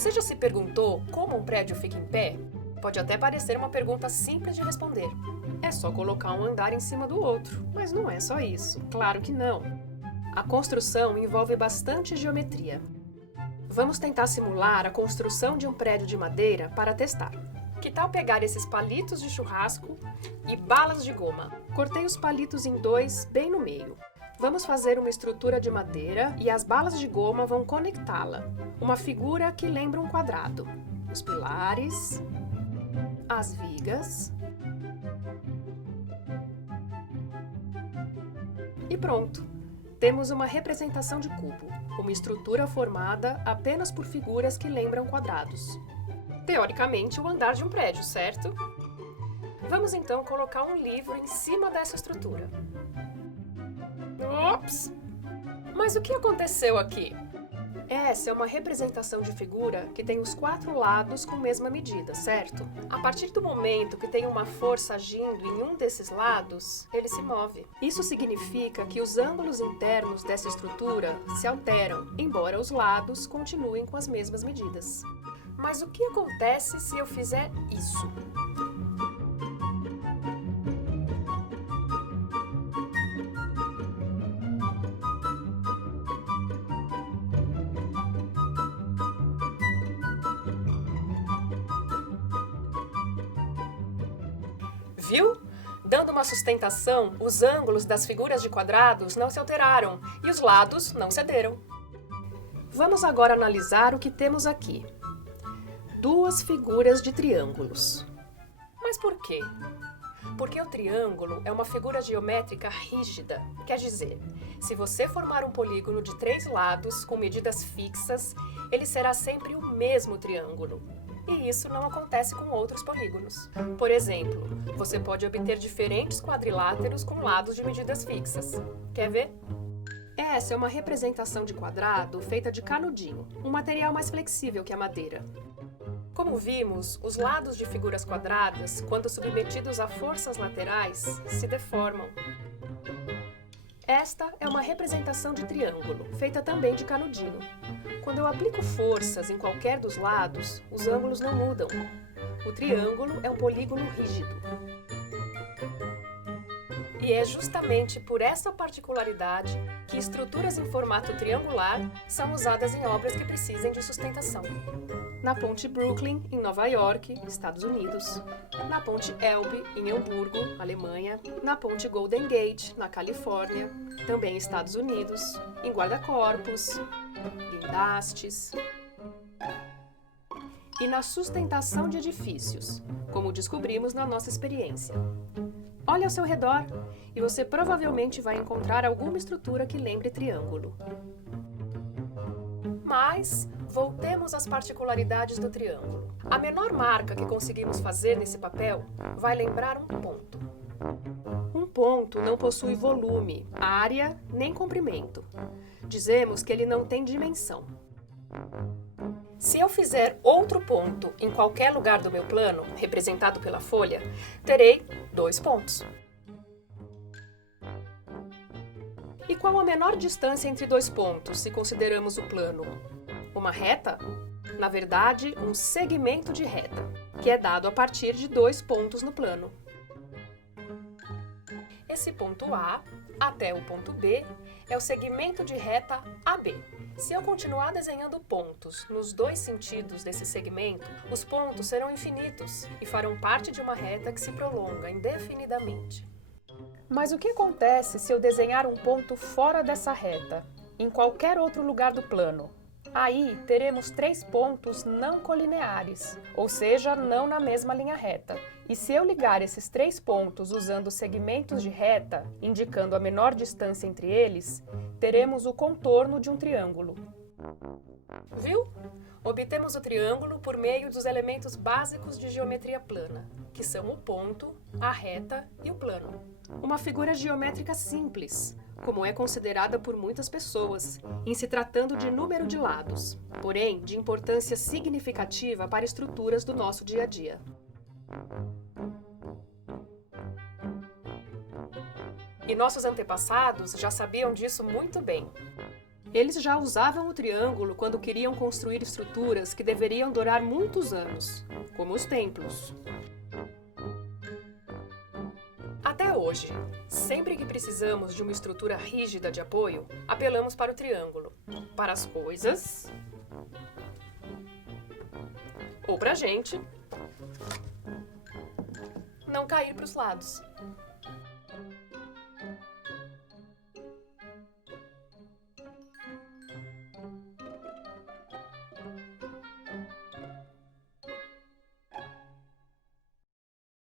Você já se perguntou como um prédio fica em pé? Pode até parecer uma pergunta simples de responder. É só colocar um andar em cima do outro, mas não é só isso. Claro que não. A construção envolve bastante geometria. Vamos tentar simular a construção de um prédio de madeira para testar. Que tal pegar esses palitos de churrasco e balas de goma? Cortei os palitos em dois, bem no meio. Vamos fazer uma estrutura de madeira e as balas de goma vão conectá-la. Uma figura que lembra um quadrado. Os pilares, as vigas e pronto! Temos uma representação de cubo, uma estrutura formada apenas por figuras que lembram quadrados. Teoricamente, o andar de um prédio, certo? Vamos então colocar um livro em cima dessa estrutura. Ops! Mas o que aconteceu aqui? Essa é uma representação de figura que tem os 4 lados com a mesma medida, certo? A partir do momento que tem uma força agindo em um desses lados, ele se move. Isso significa que os ângulos internos dessa estrutura se alteram, embora os lados continuem com as mesmas medidas. Mas o que acontece se eu fizer isso? Viu? Dando uma sustentação, os ângulos das figuras de quadrados não se alteraram e os lados não cederam. Vamos agora analisar o que temos aqui. 2 figuras de triângulos. Mas por quê? Porque o triângulo é uma figura geométrica rígida. Quer dizer, se você formar um polígono de 3 lados com medidas fixas, ele será sempre o mesmo triângulo. E isso não acontece com outros polígonos. Por exemplo, você pode obter diferentes quadriláteros com lados de medidas fixas. Quer ver? Essa é uma representação de quadrado feita de canudinho, um material mais flexível que a madeira. Como vimos, os lados de figuras quadradas, quando submetidos a forças laterais, se deformam. Esta é uma representação de triângulo, feita também de canudinho. Quando eu aplico forças em qualquer dos lados, os ângulos não mudam. O triângulo é um polígono rígido. E é justamente por essa particularidade que estruturas em formato triangular são usadas em obras que precisem de sustentação. Na Ponte Brooklyn, em Nova York, Estados Unidos. Na Ponte Elbe, em Hamburgo, Alemanha. Na Ponte Golden Gate, na Califórnia, também Estados Unidos. Em guarda-corpos, guindastes. E na sustentação de edifícios, como descobrimos na nossa experiência. Olhe ao seu redor e você provavelmente vai encontrar alguma estrutura que lembre triângulo. Mas voltemos às particularidades do triângulo. A menor marca que conseguimos fazer nesse papel vai lembrar um ponto. Um ponto não possui volume, área nem comprimento. Dizemos que ele não tem dimensão. Se eu fizer outro ponto em qualquer lugar do meu plano, representado pela folha, terei 2 pontos. E qual a menor distância entre 2 pontos, se consideramos o plano? Uma reta? Na verdade, um segmento de reta, que é dado a partir de 2 pontos no plano. Esse ponto A até o ponto B é o segmento de reta AB. Se eu continuar desenhando pontos nos 2 sentidos desse segmento, os pontos serão infinitos e farão parte de uma reta que se prolonga indefinidamente. Mas o que acontece se eu desenhar um ponto fora dessa reta, em qualquer outro lugar do plano? Aí teremos 3 pontos não colineares, ou seja, não na mesma linha reta. E se eu ligar esses 3 pontos usando segmentos de reta, indicando a menor distância entre eles, teremos o contorno de um triângulo. Viu? Obtemos o triângulo por meio dos elementos básicos de geometria plana, que são o ponto, a reta e o plano. Uma figura geométrica simples, como é considerada por muitas pessoas, em se tratando de número de lados, porém de importância significativa para estruturas do nosso dia a dia. E nossos antepassados já sabiam disso muito bem. Eles já usavam o triângulo quando queriam construir estruturas que deveriam durar muitos anos, como os templos. Até hoje, sempre que precisamos de uma estrutura rígida de apoio, apelamos para o triângulo, para as coisas ou para a gente não cair para os lados.